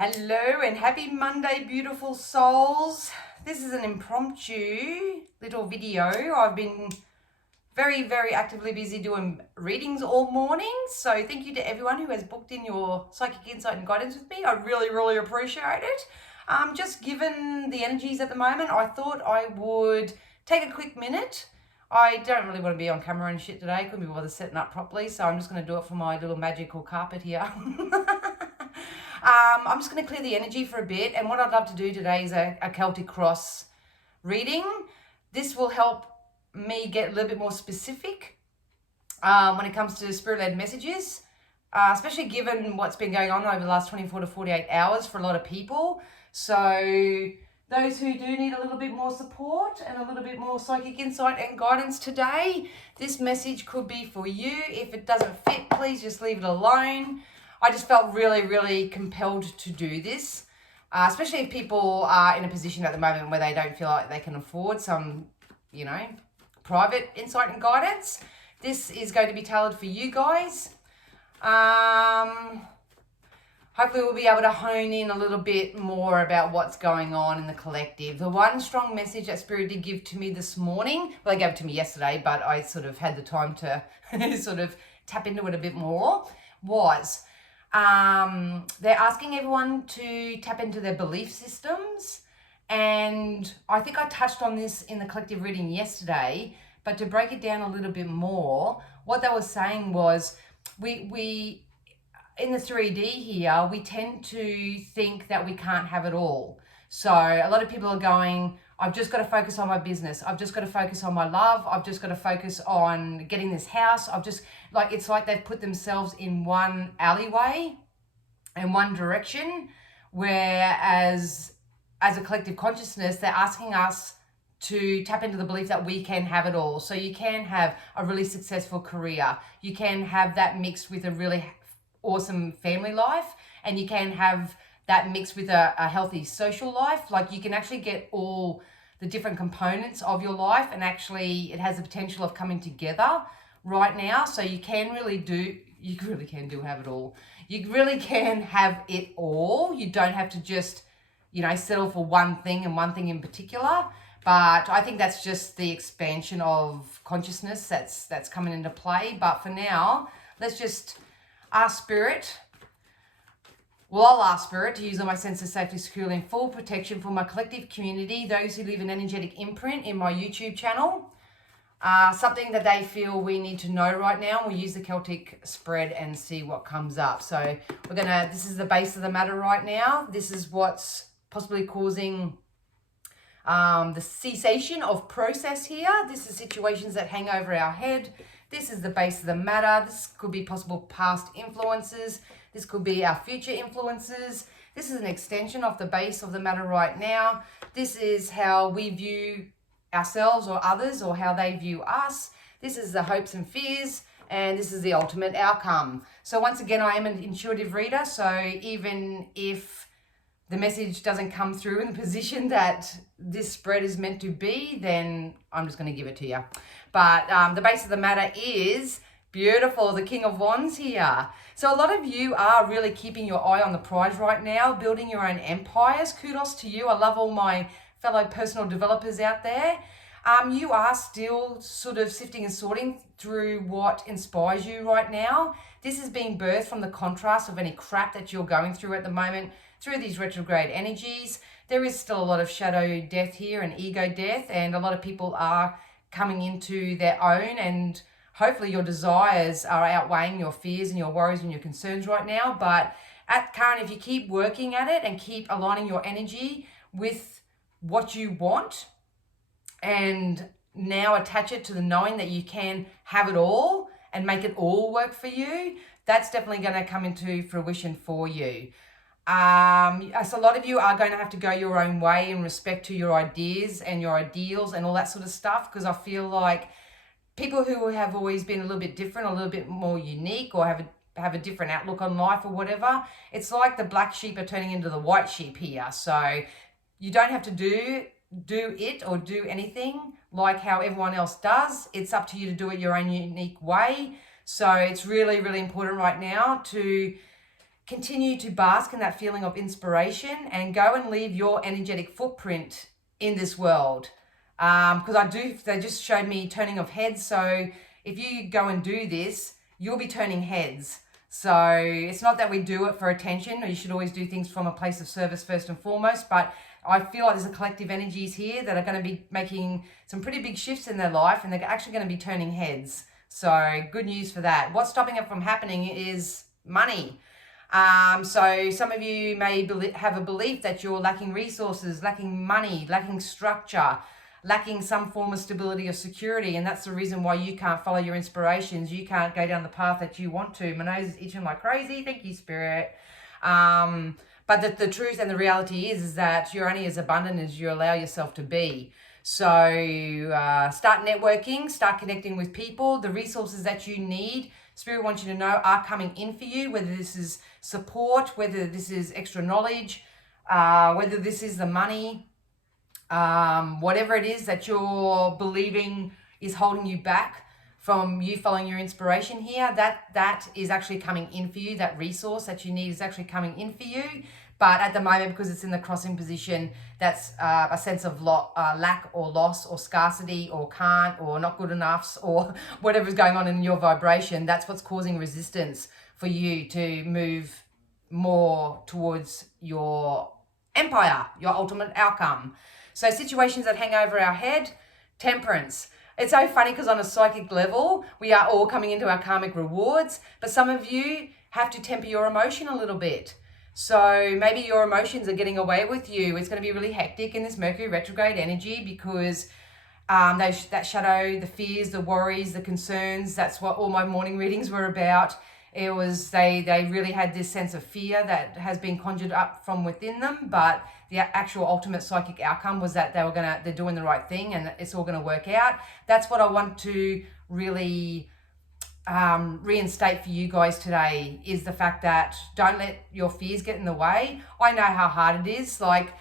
Hello and happy Monday, beautiful souls. This is an impromptu little video. I've been very actively busy doing readings all morning. So thank you to everyone who has booked in your psychic insight and guidance with me. I really appreciate it. Just given the energies at the moment, I thought I would take a quick minute. I don't really want to be on camera and shit today. Couldn't be bothered setting up properly. So I'm just going to do it for my little magical carpet here. I'm just going to clear the energy for a bit, and what I'd love to do today is a Celtic Cross reading. This will help me get a little bit more specific when it comes to spirit-led messages, especially given what's been going on over the last 24 to 48 hours for a lot of people. So those who do need a little bit more support and a little bit more psychic insight and guidance today, this message could be for you. If it doesn't fit, please just leave it alone. I just felt really compelled to do this, especially if people are in a position at the moment where they don't feel like they can afford some, private insight and guidance. This is going to be tailored for you guys. Hopefully we'll be able to hone in a little bit more about what's going on in the collective. The one strong message that Spirit did give to me this morning, well, they gave it to me yesterday, but I sort of had the time to sort of tap into it a bit more, was they're asking everyone to tap into their belief systems. And I think I touched on this in the collective reading yesterday, but to break it down a little bit more, what they were saying was we in the 3D here, we tend to think that we can't have it all. So a lot of people are going, I've just got to focus on my business. I've just got to focus on my love. I've just got to focus on getting this house. It's like they've put themselves in one alleyway and one direction, whereas as a collective consciousness, they're asking us to tap into the belief that we can have it all. So you can have a really successful career. You can have that mixed with a really awesome family life, and you can have that mixed with a healthy social life. Like you can actually get all the different components of your life, and actually it has the potential of coming together right now. So you really can have it all. You really can have it all. You don't have to just, settle for one thing and one thing in particular. But I think that's just the expansion of consciousness that's coming into play. But for now, let's just ask Spirit. Well, I'll ask Spirit to use all my senses safely, securely, and full protection for my collective community, those who leave an energetic imprint in my YouTube channel. Something that they feel we need to know right now. We'll use the Celtic spread and see what comes up. So this is the base of the matter right now. This is what's possibly causing the cessation of process here. This is situations that hang over our head. This is the base of the matter. This could be possible past influences. This could be our future influences. This is an extension of the base of the matter right now. This is how we view ourselves or others, or how they view us. This is the hopes and fears, and this is the ultimate outcome. So once again, I am an intuitive reader, so even if the message doesn't come through in the position that this spread is meant to be, then I'm just going to give it to you. But the base of the matter is beautiful, the King of Wands here. So a lot of you are really keeping your eye on the prize right now, building your own empires. Kudos to you. I love all my fellow personal developers out there. You are still sort of sifting and sorting through what inspires you right now. This is being birthed from the contrast of any crap that you're going through at the moment through these retrograde energies. There is still a lot of shadow death here and ego death, and a lot of people are coming into their own, and hopefully your desires are outweighing your fears and your worries and your concerns right now. But at current, if you keep working at it and keep aligning your energy with what you want, and now attach it to the knowing that you can have it all and make it all work for you, that's definitely going to come into fruition for you. So a lot of you are going to have to go your own way in respect to your ideas and your ideals and all that sort of stuff, because I feel like people who have always been a little bit different, a little bit more unique, or have a different outlook on life or whatever, it's like the black sheep are turning into the white sheep here. So you don't have to do it or do anything like how everyone else does. It's up to you to do it your own unique way. So it's really important right now to continue to bask in that feeling of inspiration and go and leave your energetic footprint in this world. Because they just showed me turning of heads. So if you go and do this, you'll be turning heads. So it's not that we do it for attention, or you should always do things from a place of service first and foremost, but I feel like there's a collective energies here that are going to be making some pretty big shifts in their life, and they're actually going to be turning heads. So good news for that. What's stopping it from happening is money. So some of you may have a belief that you're lacking resources, lacking money, lacking structure, lacking some form of stability or security, and that's the reason why you can't follow your inspirations. You can't go down the path that you want to. My nose is itching like crazy. Thank you, Spirit. But the truth and the reality is that you're only as abundant as you allow yourself to be. So start networking, start connecting with people. The resources that you need, Spirit wants you to know, are coming in for you, whether this is support, whether this is extra knowledge, whether this is the money, whatever it is that you're believing is holding you back from you following your inspiration here, that is actually coming in for you. That resource that you need is actually coming in for you. But at the moment, because it's in the crossing position, that's a sense of lack or loss or scarcity or can't or not good enough or whatever's going on in your vibration. That's what's causing resistance for you to move more towards your empire, your ultimate outcome. So situations that hang over our head, temperance. It's so funny because on a psychic level, we are all coming into our karmic rewards, but some of you have to temper your emotion a little bit. So maybe your emotions are getting away with you. It's going to be really hectic in this Mercury retrograde energy because that shadow, the fears, the worries, the concerns, that's what all my morning readings were about. It was, they really had this sense of fear that has been conjured up from within them, but the actual ultimate psychic outcome was that they're doing the right thing and it's all going to work out. That's what I want to really reinstate for you guys today, is the fact that don't let your fears get in the way. I know how hard it is. Like,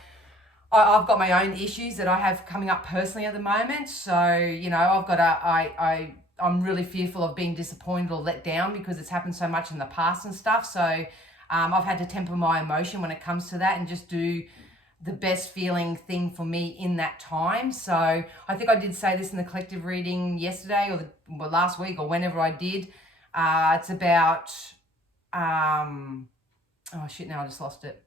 I've got my own issues that I have coming up personally at the moment. So, you know, I'm really fearful of being disappointed or let down because it's happened so much in the past and stuff. So I've had to temper my emotion when it comes to that and just do the best feeling thing for me in that time. So I think I did say this in the collective reading yesterday or last week or whenever I did. It's about, oh shit, now I just lost it.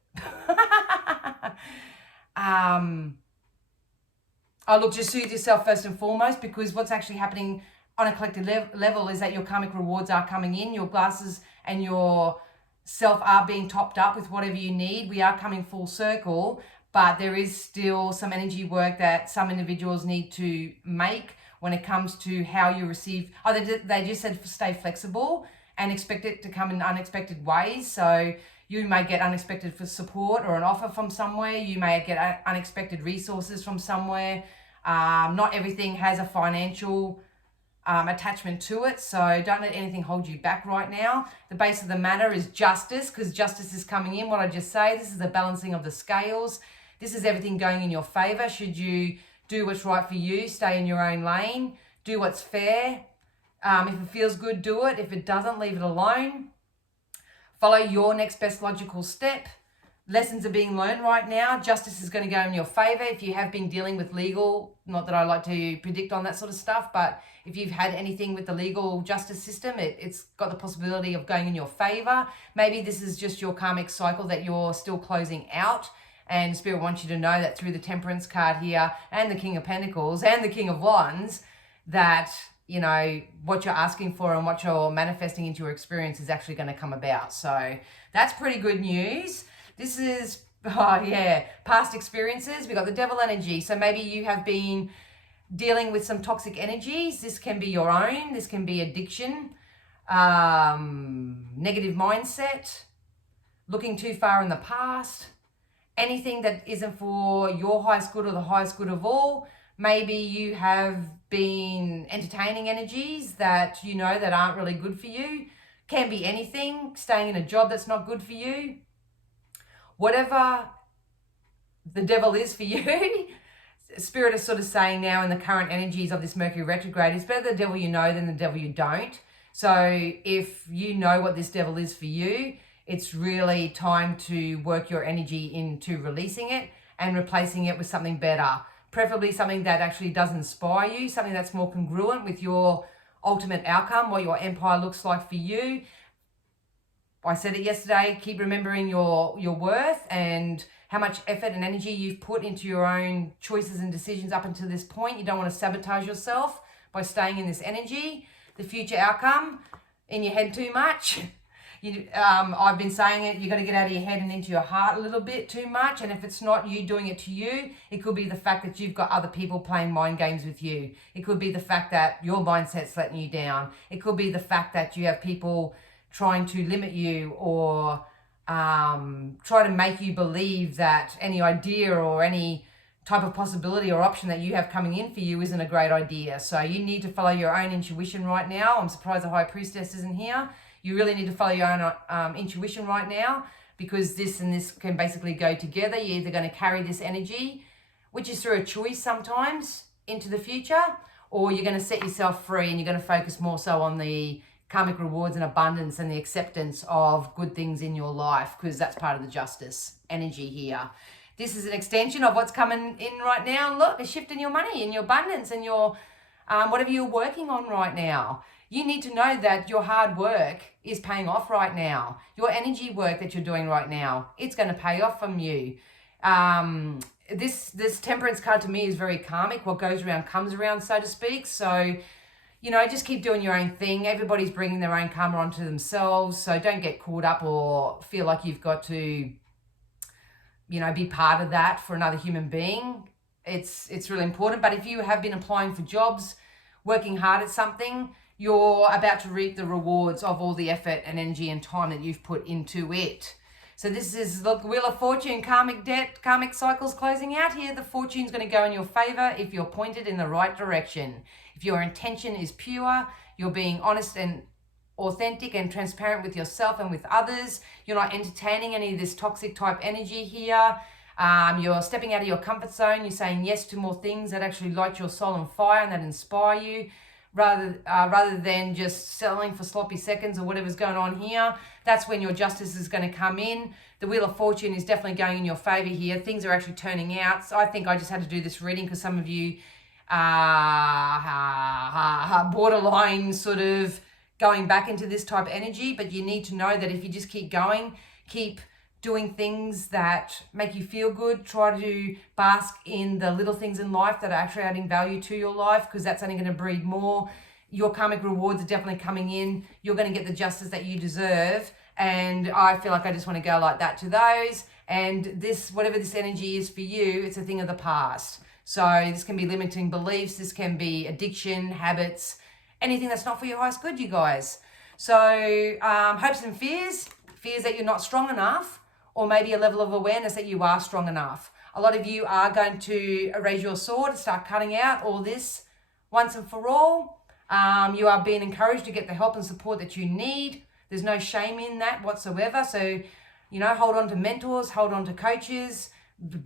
Look, just soothe yourself first and foremost, because what's actually happening on a collective level is that your karmic rewards are coming in, your glasses and your self are being topped up with whatever you need. We are coming full circle, but there is still some energy work that some individuals need to make when it comes to how you receive. They just said stay flexible and expect it to come in unexpected ways. So you may get unexpected for support or an offer from somewhere. You may get unexpected resources from somewhere. Not everything has a financial attachment to it, so don't let anything hold you back right now. The base of the matter is justice, because justice is coming in. What I just say, this is the balancing of the scales. This is everything going in your favor. Should you do what's right for you, stay in your own lane, do what's fair. If it feels good, do it. If it doesn't, leave it alone. Follow your next best logical step. Lessons are being learned right now. Justice is going to go in your favor. If you have been dealing with legal, not that I like to predict on that sort of stuff, but if you've had anything with the legal justice system, it's got the possibility of going in your favor. Maybe this is just your karmic cycle that you're still closing out. And Spirit wants you to know that through the Temperance card here and the King of Pentacles and the King of Wands, that, you know, what you're asking for and what you're manifesting into your experience is actually going to come about. So that's pretty good news. This is, past experiences. We got the Devil energy. So maybe you have been dealing with some toxic energies. This can be your own. This can be addiction, negative mindset, looking too far in the past, anything that isn't for your highest good or the highest good of all. Maybe you have been entertaining energies that you know that aren't really good for you. Can be anything, staying in a job that's not good for you. Whatever the devil is for you, Spirit is sort of saying now in the current energies of this Mercury retrograde, it's better the devil you know than the devil you don't. So if you know what this devil is for you, It's really time to work your energy into releasing it and replacing it with something better. Preferably something that actually does inspire you, something that's more congruent with your ultimate outcome, what your empire looks like for you. I said it yesterday, keep remembering your worth and how much effort and energy you've put into your own choices and decisions up until this point. You don't want to sabotage yourself by staying in this energy. The future outcome in your head too much. I've been saying it, you got to get out of your head and into your heart a little bit too much. And if it's not you doing it to you, it could be the fact that you've got other people playing mind games with you. It could be the fact that your mindset's letting you down. It could be the fact that you have people trying to limit you or try to make you believe that any idea or any type of possibility or option that you have coming in for you isn't a great idea. So you need to follow your own intuition right now. I'm surprised the High Priestess isn't here. You really need to follow your own intuition right now, because this and this can basically go together. You're either going to carry this energy, which is through a choice sometimes, into the future, or you're going to set yourself free and you're going to focus more so on the karmic rewards and abundance and the acceptance of good things in your life, because that's part of the justice energy here. This is an extension of what's coming in right now. Look, a shift in your money and your abundance and your whatever you're working on right now. You need to know that your hard work is paying off right now. Your energy work that you're doing right now, it's going to pay off from you. This temperance card to me is very karmic. What goes around comes around, so to speak. So, just keep doing your own thing. Everybody's bringing their own karma onto themselves. So don't get caught up or feel like you've got to, be part of that for another human being. It's really important. But if you have been applying for jobs, working hard at something, you're about to reap the rewards of all the effort and energy and time that you've put into it. So this is the Wheel of Fortune, karmic debt, karmic cycles closing out here. The fortune's going to go in your favor if you're pointed in the right direction. If your intention is pure, you're being honest and authentic and transparent with yourself and with others. You're not entertaining any of this toxic type energy here. You're stepping out of your comfort zone. You're saying yes to more things that actually light your soul on fire and that inspire you, rather than just settling for sloppy seconds or whatever's going on here. That's when your justice is going to come in. The Wheel of Fortune is definitely going in your favor here. Things are actually turning out. So I think I just had to do this reading because some of you are borderline sort of going back into this type of energy, but you need to know that if you just keep going, keep doing things that make you feel good, try to bask in the little things in life that are actually adding value to your life, because that's only going to breed more. Your karmic rewards are definitely coming in. You're going to get the justice that you deserve. And I feel like I just want to go like that to those. And this, whatever this energy is for you, it's a thing of the past. So this can be limiting beliefs. This can be addiction, habits, anything that's not for your highest good, you guys. So hopes and fears that you're not strong enough, or maybe a level of awareness that you are strong enough. A lot of you are going to raise your sword and start cutting out all this once and for all. You are being encouraged to get the help and support that you need. There's no shame in that whatsoever. So, hold on to mentors, hold on to coaches,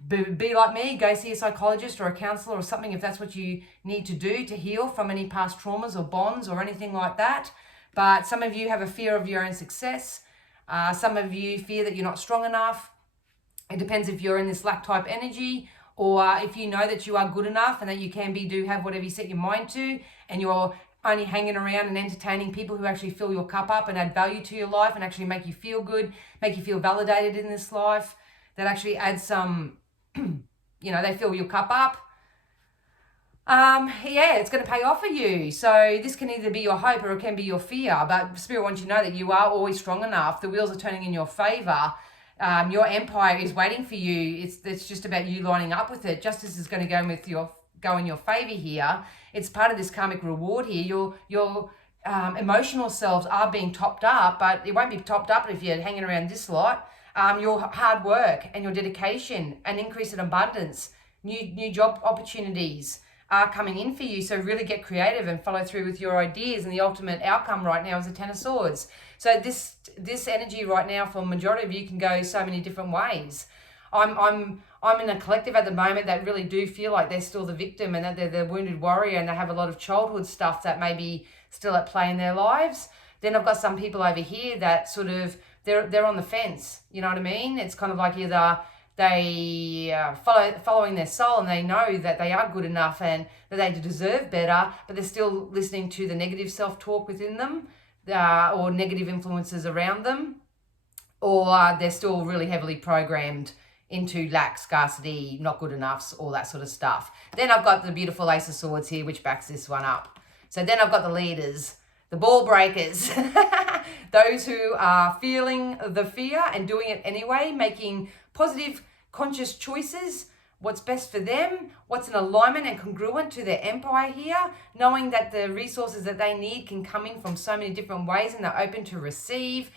be like me, go see a psychologist or a counselor or something if that's what you need to do to heal from any past traumas or bonds or anything like that. But some of you have a fear of your own success. Some of you fear that you're not strong enough. It depends if you're in this lack type energy, or if you know that you are good enough and that you do have whatever you set your mind to, and you're only hanging around and entertaining people who actually fill your cup up and add value to your life and actually make you feel good, make you feel validated in this life, that actually adds some, they fill your cup up. It's going to pay off for you. So this can either be your hope or it can be your fear. But Spirit wants you to know that you are always strong enough. The wheels are turning in your favor. Your empire is waiting for you. It's just about you lining up with it. Justice is going to go in your favor here. It's part of this karmic reward here. Your emotional selves are being topped up, but it won't be topped up if you're hanging around this lot. Your hard work and your dedication, an increase in abundance, new job opportunities are coming in for you. So really get creative and follow through with your ideas. And the ultimate outcome right now is the Ten of Swords. So this energy right now for a majority of you can go so many different ways. I'm in a collective at the moment that really do feel like they're still the victim and that they're the wounded warrior and they have a lot of childhood stuff that may be still at play in their lives. Then I've got some people over here that sort of, they're on the fence. You know what I mean? It's kind of like either they following their soul and they know that they are good enough and that they deserve better, but they're still listening to the negative self-talk within them, or negative influences around them, or they're still really heavily programmed into lack, scarcity, not good enoughs, all that sort of stuff. Then I've got the beautiful Ace of Swords here, which backs this one up. So then I've got the leaders, the ball breakers, those who are feeling the fear and doing it anyway, making positive, conscious choices, what's best for them, what's in alignment and congruent to their empire here, knowing that the resources that they need can come in from so many different ways and they're open to receive.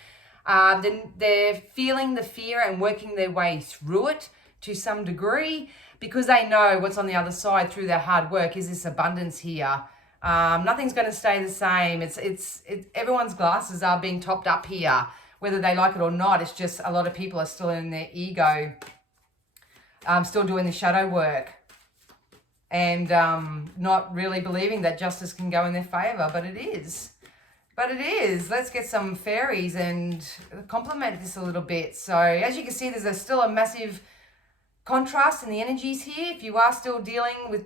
Then they're feeling the fear and working their way through it to some degree because they know what's on the other side through their hard work is this abundance here. Nothing's going to stay the same. It's everyone's glasses are being topped up here, whether they like it or not. It's just a lot of people are still in their ego, still doing the shadow work and not really believing that justice can go in their favor, but it is. But it is. Let's get some fairies and complement this a little bit. So as you can see, there's still a massive contrast in the energies here. If you are still dealing with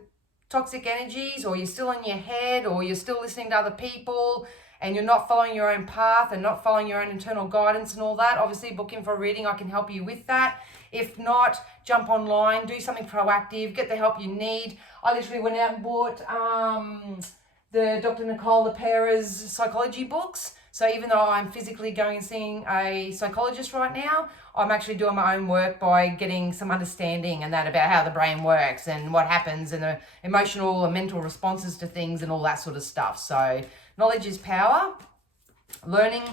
toxic energies, or you're still in your head, or you're still listening to other people and you're not following your own path and not following your own internal guidance and all that, obviously book in for a reading. I can help you with that. If not, jump online, do something proactive, get the help you need. I literally went out and bought the Dr. Nicole LePera's psychology books. So even though I'm physically going and seeing a psychologist right now, I'm actually doing my own work by getting some understanding and that about how the brain works and what happens and the emotional and mental responses to things and all that sort of stuff. So knowledge is power. Learning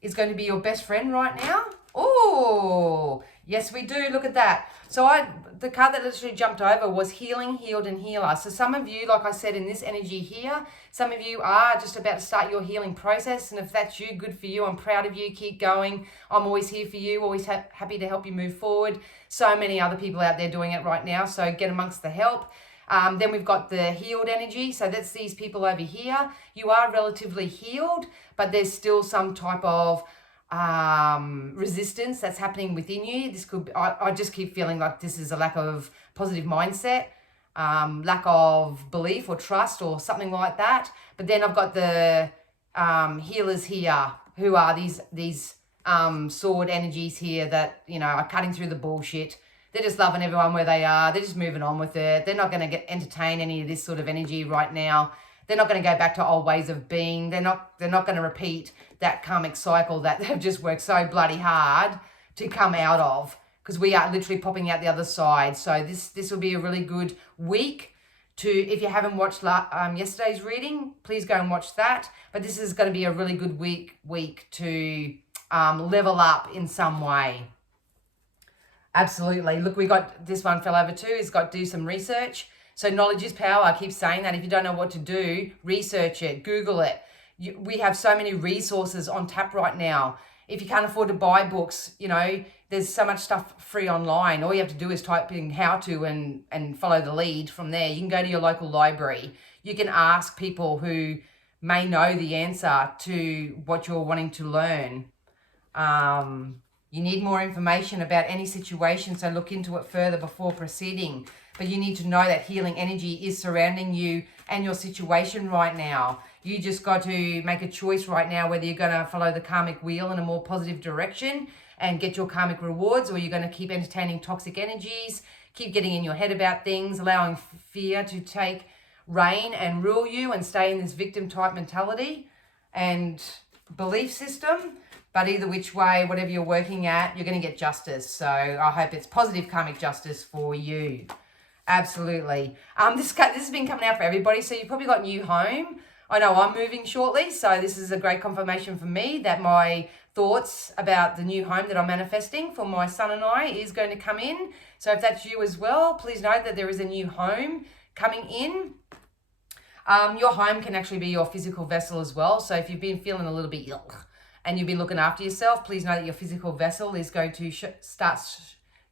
is going to be your best friend right now. Oh, yes, we do. Look at that. So the card that literally jumped over was healing, healed, and healer. So some of you, like I said, in this energy here, some of you are just about to start your healing process. And if that's you, good for you. I'm proud of you. Keep going. I'm always here for you. Always happy to help you move forward. So many other people out there doing it right now. So get amongst the help. Then we've got the healed energy. So that's these people over here. You are relatively healed, but there's still some type of resistance that's happening within you. This could be, I just keep feeling like this is a lack of positive mindset, lack of belief or trust or something like that. But then I've got the healers here, who are these sword energies here that, you know, are cutting through the bullshit. They're just loving everyone where they are. They're just moving on with it. They're not going to entertain any of this sort of energy right now. They're not going to go back to old ways of being. They're not going to repeat that karmic cycle that they've just worked so bloody hard to come out of, because we are literally popping out the other side. So this will be a really good week to, if you haven't watched yesterday's reading, please go and watch that. But this is going to be a really good week to level up in some way. Absolutely. Look, we got this one fell over too. It's got do some research. So knowledge is power. I keep saying that. If you don't know what to do, research it, Google it. We have so many resources on tap right now. If you can't afford to buy books, you know, there's so much stuff free online. All you have to do is type in how to and follow the lead from there. You can go to your local library. You can ask people who may know the answer to what you're wanting to learn. You need more information about any situation, so look into it further before proceeding. But you need to know that healing energy is surrounding you and your situation right now. You just got to make a choice right now whether you're going to follow the karmic wheel in a more positive direction and get your karmic rewards, or you're going to keep entertaining toxic energies, keep getting in your head about things, allowing fear to take reign and rule you and stay in this victim type mentality and belief system. But either which way, whatever you're working at, you're going to get justice. So I hope it's positive karmic justice for you. Absolutely. This has been coming out for everybody. So you've probably got new home. I know I'm moving shortly. So this is a great confirmation for me that my thoughts about the new home that I'm manifesting for my son and I is going to come in. So if that's you as well, please know that there is a new home coming in. Your home can actually be your physical vessel as well. So if you've been feeling a little bit ill and you've been looking after yourself, please know that your physical vessel is going to start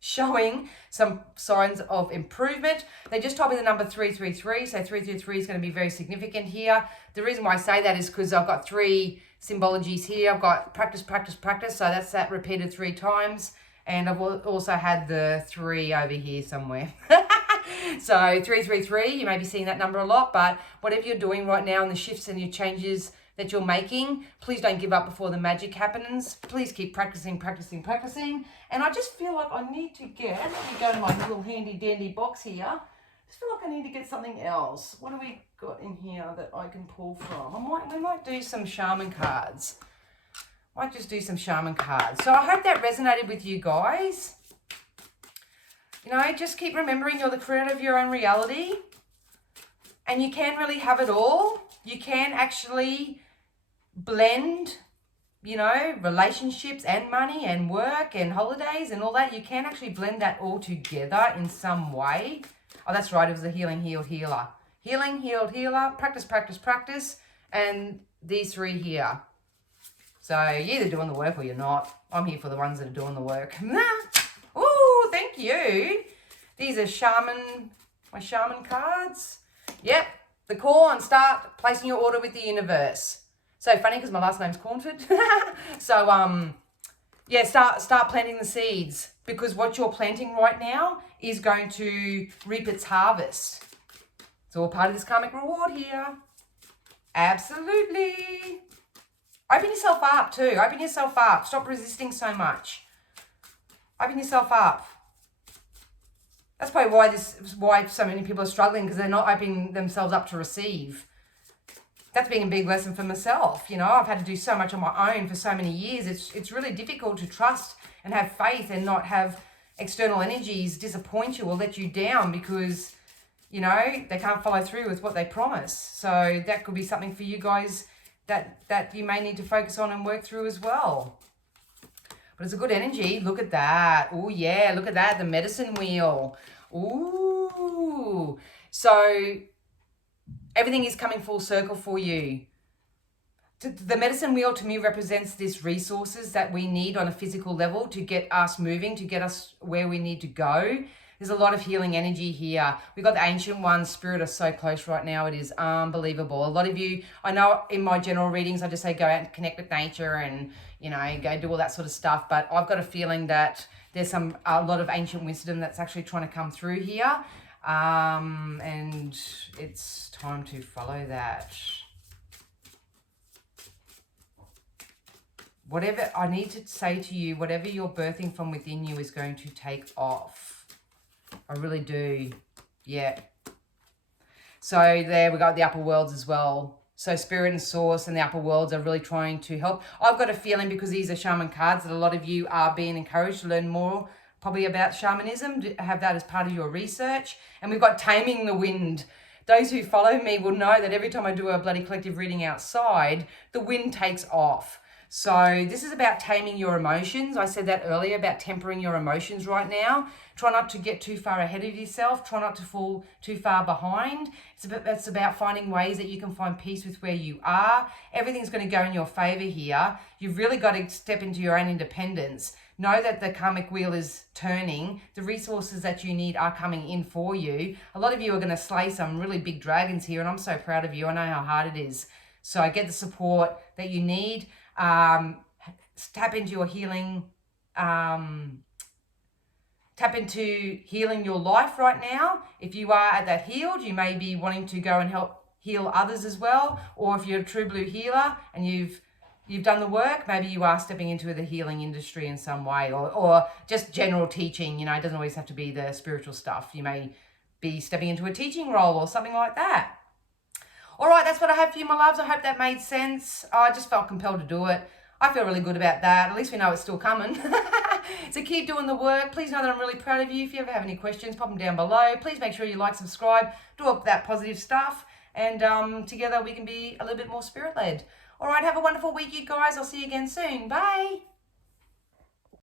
showing some signs of improvement. They just told me the number 333, so 333 is going to be very significant here. The reason why I say that is because I've got three symbologies here. I've got practice, practice, practice. So that's that repeated 3 times. And I've also had the 3 over here somewhere. So 333, you may be seeing that number a lot, but whatever you're doing right now and the shifts and your changes that you're making, please don't give up before the magic happens. Please keep practicing, practicing, practicing. And I just feel like I need to get, let me go to my little handy dandy box here. I just feel like I need to get something else. What have we got in here that I can pull from? We might do some shaman cards. Might just do some shaman cards. So I hope that resonated with you guys. You know, just keep remembering you're the creator of your own reality. And you can really have it all. You can actually blend, you know, relationships and money and work and holidays and all that. You can actually blend that all together in some way. Oh, that's right. It was the healing, healed, healer. Healing, healed, healer. Practice, practice, practice. And these 3 here. So you're either doing the work or you're not. I'm here for the ones that are doing the work. Ooh, thank you. These are my shaman cards. Yep. The call and start placing your order with the universe. So funny because my last name's Cornford. So, yeah, start planting the seeds, because what you're planting right now is going to reap its harvest. It's all part of this karmic reward here. Absolutely. Open yourself up too. Open yourself up. Stop resisting so much. Open yourself up. That's probably why so many people are struggling, because they're not opening themselves up to receive. That's been a big lesson for myself. You know, I've had to do so much on my own for so many years. It's really difficult to trust and have faith and not have external energies disappoint you or let you down because, you know, they can't follow through with what they promise. So that could be something for you guys that you may need to focus on and work through as well. But it's a good energy. Look at that. Oh, yeah. Look at that. The medicine wheel. Ooh. So everything is coming full circle for you. The medicine wheel to me represents these resources that we need on a physical level to get us moving, to get us where we need to go. There's a lot of healing energy here. We've got the Ancient Ones. Spirit are so close right now. It is unbelievable. A lot of you, I know in my general readings, I just say go out and connect with nature and, you know, go do all that sort of stuff. But I've got a feeling that there's a lot of ancient wisdom that's actually trying to come through here. And it's time to follow that. Whatever I need to say to you, whatever you're birthing from within you is going to take off. I really do. Yeah. So there we got the upper worlds as well. So spirit and source and the upper worlds are really trying to help. I've got a feeling, because these are shaman cards, that a lot of you are being encouraged to learn more probably about shamanism, to have that as part of your research. And we've got taming the wind. Those who follow me will know that every time I do a bloody collective reading outside, the wind takes off. So this is about taming your emotions. I said that earlier about tempering your emotions right now. Try not to get too far ahead of yourself. Try not to fall too far behind. It's about finding ways that you can find peace with where you are. Everything's going to go in your favor here. You've really got to step into your own independence. Know that the karmic wheel is turning. The resources that you need are coming in for you. A lot of you are going to slay some really big dragons here, and I'm so proud of you. I know how hard it is. So get the support that you need. Tap into your healing, tap into healing your life right now. If you are at that healed, you may be wanting to go and help heal others as well. Or if you're a true blue healer and you've done the work, maybe you are stepping into the healing industry in some way, or just general teaching. You know, it doesn't always have to be the spiritual stuff. You may be stepping into a teaching role or something like that. All right, that's what I have for you, my loves. I hope that made sense. I just felt compelled to do it. I feel really good about that. At least we know it's still coming. So keep doing the work. Please know that I'm really proud of you. If you ever have any questions, pop them down below. Please make sure you like, subscribe, do all that positive stuff. And together we can be a little bit more spirit-led. All right, have a wonderful week, you guys. I'll see you again soon. Bye.